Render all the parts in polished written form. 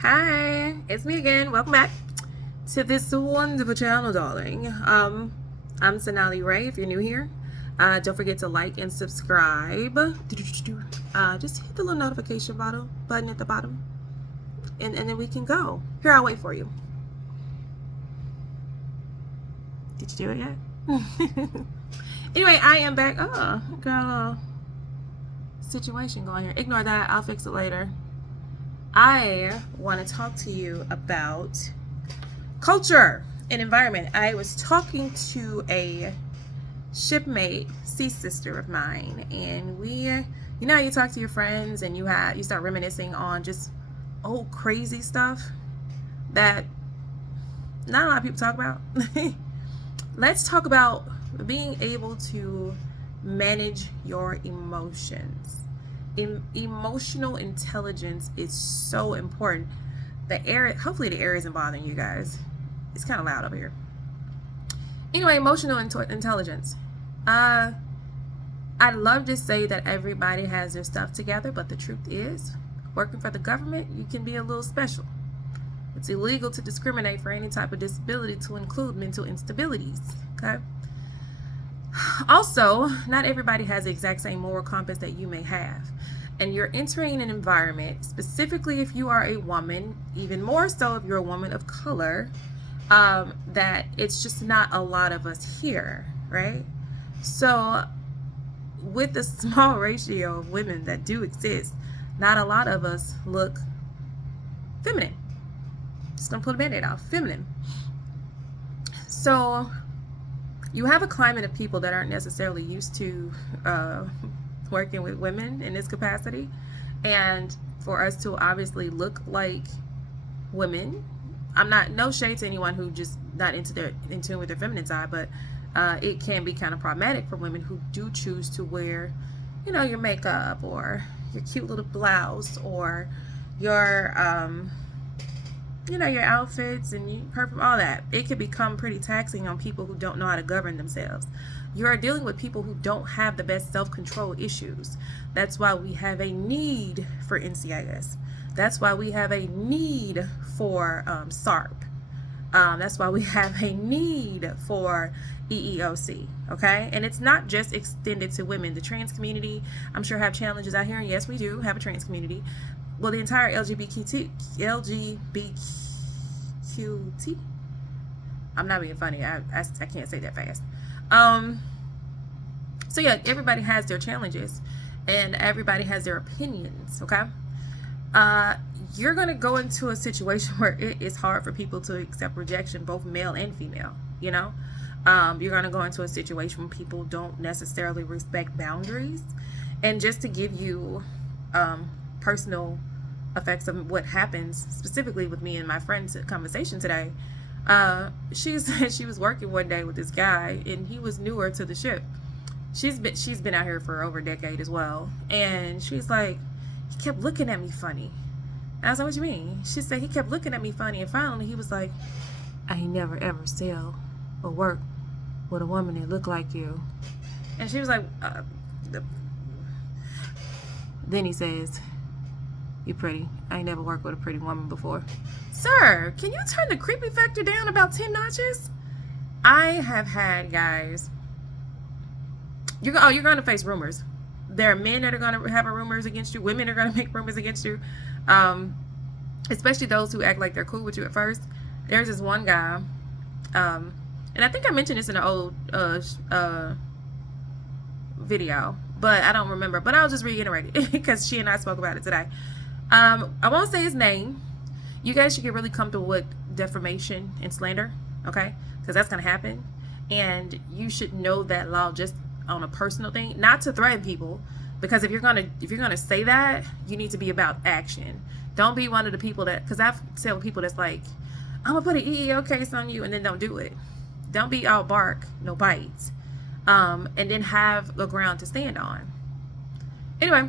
Hi, it's me again. Welcome back to this wonderful channel, darling. I'm Sonali Ray. If you're new here, don't forget to like and subscribe. Just hit the little notification button at the bottom, and then we can go. Here, I'll wait for you. Did you do it yet? Anyway, I am back. Oh, got a little situation going here. Ignore that. I'll fix it later. I want to talk to you about culture and environment. I was talking to a shipmate, sea sister of mine, and you know, you talk to your friends and you start reminiscing on just old crazy stuff that not a lot of people talk about. Let's talk about being able to manage your emotions. Emotional intelligence is so important. Hopefully the air isn't bothering you guys. It's kind of loud over here. Anyway, emotional intelligence. I'd love to say that everybody has their stuff together, but the truth is, working for the government, you can be a little special. It's illegal to discriminate for any type of disability, to include mental instabilities. Okay. Also, not everybody has the exact same moral compass that you may have. And you're entering an environment, specifically if you are a woman, even more so if you're a woman of color, that it's just not a lot of us here, right? So with the small ratio of women that do exist, not a lot of us look feminine. Just gonna pull the band-aid off. Feminine. So you have a climate of people that aren't necessarily used to working with women in this capacity, and for us to obviously look like women. No shade to anyone who just not in tune with their feminine side, but it can be kind of problematic for women who do choose to wear, you know, your makeup or your cute little blouse or your you know, your outfits and your perfume, all that. It can become pretty taxing on people who don't know how to govern themselves. You are dealing with people who don't have the best self-control issues. That's why we have a need for NCIS. That's why we have a need for SARP. That's why we have a need for EEOC, okay? And it's not just extended to women. The trans community, I'm sure, have challenges out here, and yes, we do have a trans community. Well, the entire LGBTQ, I'm not being funny. I can't say that fast. So yeah, everybody has their challenges and everybody has their opinions, okay? You're going to go into a situation where it is hard for people to accept rejection, both male and female, you know? You're going to go into a situation where people don't necessarily respect boundaries. And just to give you personal effects of what happens specifically with me and my friend's conversation today, she said she was working one day with this guy and he was newer to the ship. She's been out here for over a decade as well, and she's like, he kept looking at me funny. And I was like, what you mean? She said he kept looking at me funny, and finally he was like, I ain't never ever sail or work with a woman that looked like you. And she was like, then he says, you pretty. I ain't never worked with a pretty woman before. Sir, can you turn the creepy factor down about 10 notches? I have had guys. You're going to face rumors. There are men that are going to have rumors against you. Women are going to make rumors against you. Especially those who act like they're cool with you at first. There's this one guy. And I think I mentioned this in an old video, but I don't remember. But I'll just reiterate it because she and I spoke about it today. I won't say his name. You guys should get really comfortable with defamation and slander, okay? Because that's going to happen. And you should know that law just on a personal thing, not to threaten people, because if you're gonna say that, you need to be about action. Don't be one of the people that, because I've said with people that's like, I'm gonna put an EEO case on you, and then don't do it. Don't be all bark, no bites, and then have a ground to stand on. Anyway,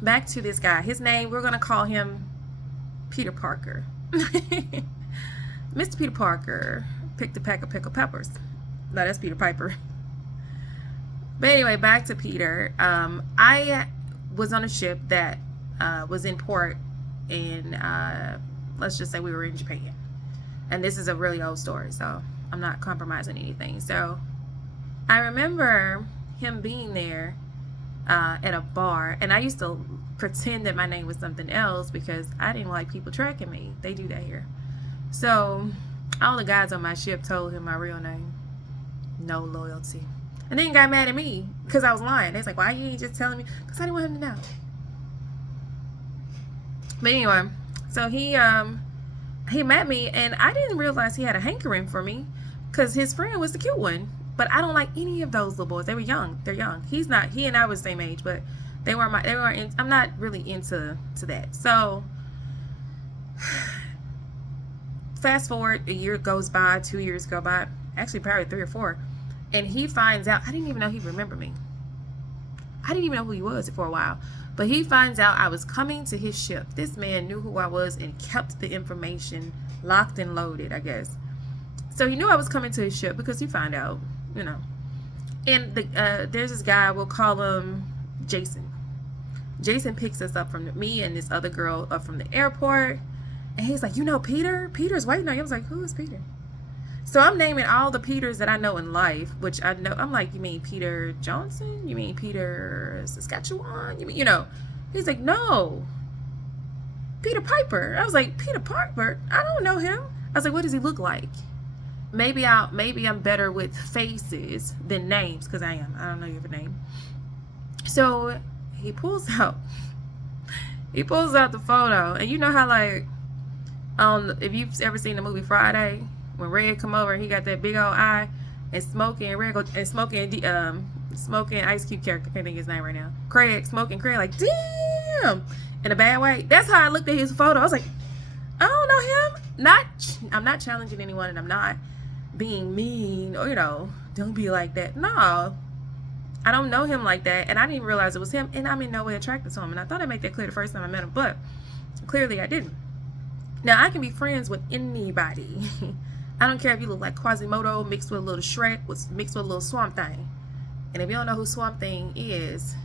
back to this guy. His name, we're gonna call him Peter Parker. Mr. Peter Parker picked a pack of pickled peppers. No, that's Peter Piper. But anyway, back to Peter. I was on a ship that was in port and let's just say we were in Japan. And this is a really old story, so I'm not compromising anything. So I remember him being there at a bar, and I used to pretend that my name was something else because I didn't like people tracking me. They do that here. So all the guys on my ship told him my real name. No loyalty. And then got mad at me because I was lying. They was like, why you ain't just telling me? Because I didn't want him to know. But anyway, so he met me, and I didn't realize he had a hankering for me because his friend was the cute one. But I don't like any of those little boys. They were young. They're young. He and I were the same age, but I'm not really into that. So fast forward, a year goes by, 2 years go by, actually probably 3 or 4, and he finds out, I didn't even know he remembered me. I didn't even know who he was for a while. But he finds out I was coming to his ship. This man knew who I was and kept the information locked and loaded, I guess. So he knew I was coming to his ship because you find out, you know. And there's this guy, we'll call him Jason. Jason picks us up from me and this other girl up from the airport. And he's like, you know Peter? Peter's waiting on you. I was like, who is Peter? So I'm naming all the Peters that I know in life, which I know. I'm like, you mean Peter Johnson? You mean Peter Saskatchewan? You know. He's like, no. Peter Piper. I was like, Peter Piper? I don't know him. I was like, what does he look like? Maybe I'm better with faces than names, because I am. I don't know your name. So he pulls out the photo, and you know how, like, if you've ever seen the movie Friday, when Red come over and he got that big old eye, and Smokey and Red go and Smokey Ice Cube character, can't think of his name right now, Smoking Craig, like, damn, in a bad way. That's how I looked at his photo. I was like, I don't know him. I'm not challenging anyone, and I'm not being mean or, you know, don't be like that. No, I don't know him like that, and I didn't realize it was him, and I'm in no way attracted to him. And I thought I'd make that clear the first time I met him, but clearly I didn't. Now, I can be friends with anybody. I don't care if you look like Quasimodo mixed with a little Shrek, mixed with a little Swamp Thing. And if you don't know who Swamp Thing is,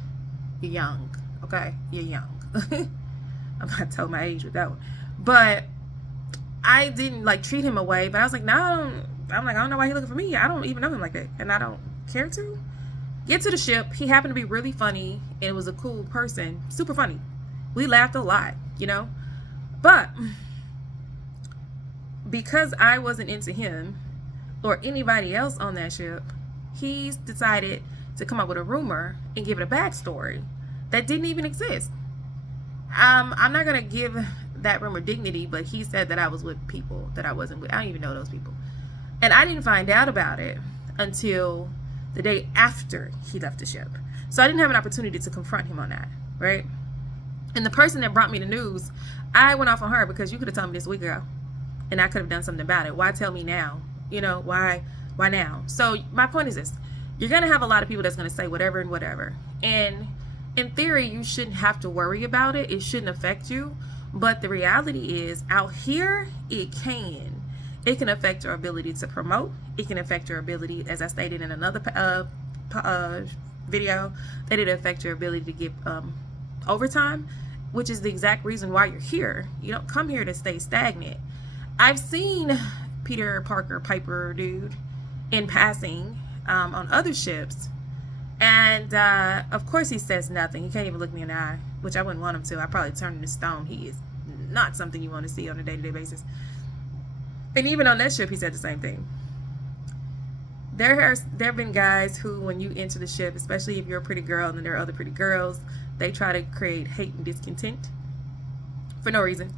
you're young, okay? You're young. I'm not telling my age with that one. But I didn't, like, treat him away, but I was like, no, I don't know why he's looking for me. I don't even know him like that, and I don't care to. Get to the ship. He happened to be really funny, and it was a cool person. Super funny. We laughed a lot, you know? But because I wasn't into him or anybody else on that ship, he's decided to come up with a rumor and give it a backstory that didn't even exist. I'm not going to give that rumor dignity, but he said that I was with people that I wasn't with. I don't even know those people. And I didn't find out about it until the day after he left the ship. So I didn't have an opportunity to confront him on that, right? And the person that brought me the news, I went off on her because you could have told me this week ago, and I could have done something about it. Why tell me now? You know, why now? So my point is this. You're going to have a lot of people that's going to say whatever and whatever. And in theory, you shouldn't have to worry about it. It shouldn't affect you. But the reality is, out here, it can. It can affect your ability to promote. It can affect your ability, as I stated in another video, that it affect your ability to get overtime, which is the exact reason why you're here. You don't come here to stay stagnant. I've seen Peter Piper dude in passing on other ships, and of course he says nothing. He can't even look me in the eye, which I wouldn't want him to. I probably turn him to stone. He is not something you want to see on a day-to-day basis. And even on that ship, he said the same thing. There have been guys who, when you enter the ship, especially if you're a pretty girl and there are other pretty girls, they try to create hate and discontent for no reason.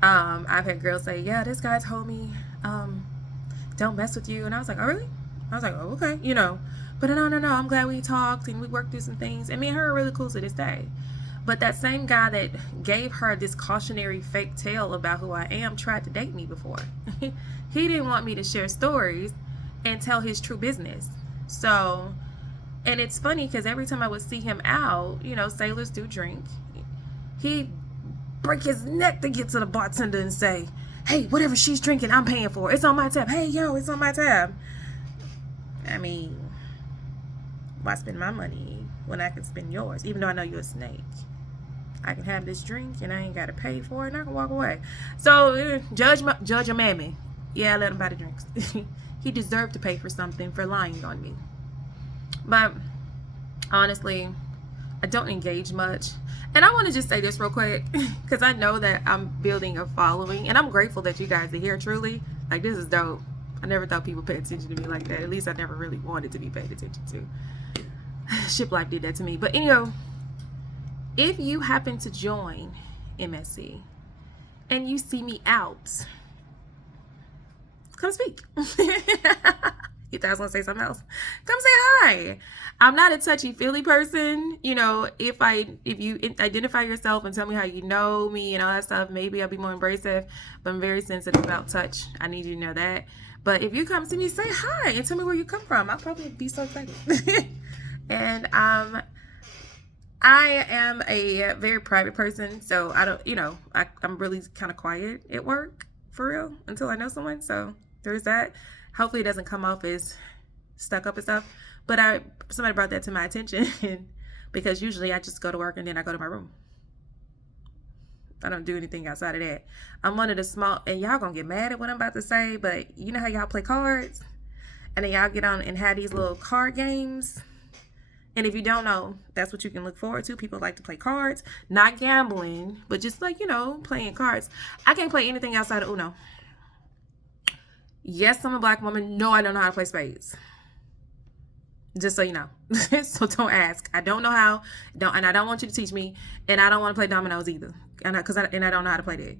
I've had girls say, yeah, this guy told me don't mess with you. And I was like, oh, really? I was like, oh, okay, you know. But no, I'm glad we talked and we worked through some things. And me and her are really cool to this day. But that same guy that gave her this cautionary fake tale about who I am tried to date me before. He didn't want me to share stories and tell his true business. So, and it's funny because every time I would see him out, you know, sailors do drink. He'd break his neck to get to the bartender and say, hey, whatever she's drinking, I'm paying for. It's on my tab. Hey, yo, it's on my tab. I mean, why spend my money when I can spend yours, even though I know you're a snake? I can have this drink and I ain't got to pay for it and I can walk away. So judge a mammy. Yeah, let him buy the drinks. He deserved to pay for something for lying on me. But honestly, I don't engage much. And I want to just say this real quick, because I know that I'm building a following, and I'm grateful that you guys are here, truly. Like, this is dope. I never thought people paid attention to me like that. At least I never really wanted to be paid attention to. Ship Life did that to me. But anyhow, if you happen to join MSC and you see me out, come speak. You thought I was gonna say something else? Come say hi. I'm not a touchy-feely person. You know, if you identify yourself and tell me how you know me and all that stuff, maybe I'll be more embracive. But I'm very sensitive about touch. I need you to know that. But if you come see me, say hi and tell me where you come from. I'll probably be so excited. And I am a very private person, so I don't, I'm really kind of quiet at work, for real, until I know someone. So there's that. Hopefully it doesn't come off as stuck up and stuff. But somebody brought that to my attention because usually I just go to work and then I go to my room. I don't do anything outside of that. I'm one of the small, and y'all gonna get mad at what I'm about to say, but you know how y'all play cards? And then y'all get on and have these little card games. And if you don't know, that's what you can look forward to. People like to play cards, not gambling, but just like, playing cards. I can't play anything outside of Uno. Yes, I'm a black woman. No, I don't know how to play spades. Just so you know. So don't ask. I don't know how. And I don't want you to teach me. And I don't want to play dominoes either. And I don't know how to play that.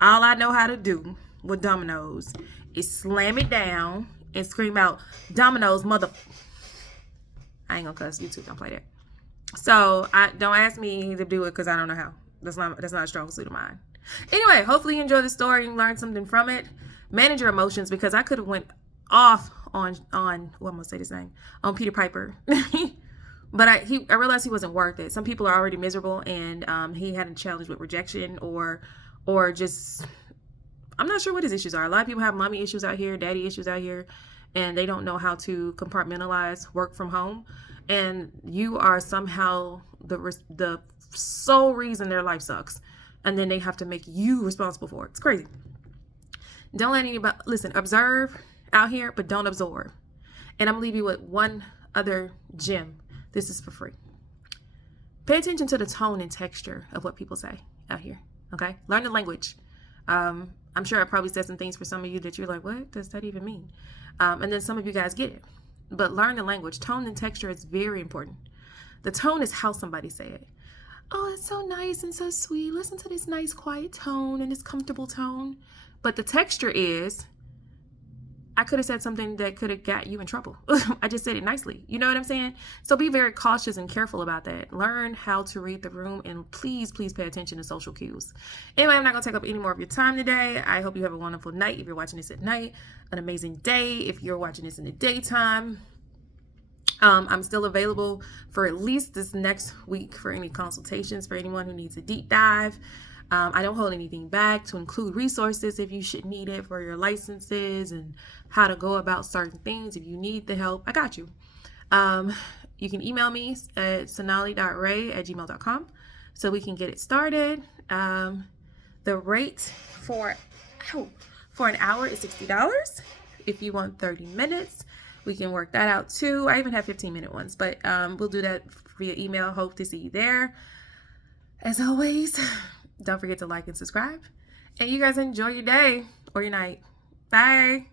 All I know how to do with dominoes is slam it down and scream out, "Dominoes, mother." I ain't gonna cuss. YouTube don't play that. So don't ask me to do it because I don't know how. That's not a strong suit of mine. Anyway, hopefully you enjoy the story and learn something from it. Manage your emotions, because I could have went off on I'm gonna say this name, on Peter Piper. But I realized he wasn't worth it. Some people are already miserable, and he had a challenge with rejection or just, I'm not sure what his issues are. A lot of people have mommy issues out here, daddy issues out here, and they don't know how to compartmentalize work from home. And you are somehow the sole reason their life sucks, and then they have to make you responsible for it. It's crazy. Don't let anybody, listen, observe out here, but don't absorb. And I'm gonna leave you with one other gem. This is for free. Pay attention to the tone and texture of what people say out here. Okay? Learn the language. I'm sure I probably said some things for some of you that you're like, what does that even mean? And then some of you guys get it. But learn the language. Tone and texture is very important. The tone is how somebody say it. Oh, it's so nice and so sweet. Listen to this nice, quiet tone and this comfortable tone. But the texture is, I could have said something that could have got you in trouble. I just said it nicely. You know what I'm saying? So be very cautious and careful about that. Learn how to read the room, and please, please pay attention to social cues. Anyway, I'm not going to take up any more of your time today. I hope you have a wonderful night if you're watching this at night. An amazing day if you're watching this in the daytime. I'm still available for at least this next week for any consultations for anyone who needs a deep dive. I don't hold anything back, to include resources if you should need it for your licenses and how to go about certain things. If you need the help, I got you. You can email me at sonali.ray@gmail.com so we can get it started. The rate for an hour is $60. If you want 30 minutes, we can work that out too. I even have 15-minute ones, but we'll do that via email. Hope to see you there. As always, don't forget to like and subscribe. And you guys enjoy your day or your night. Bye.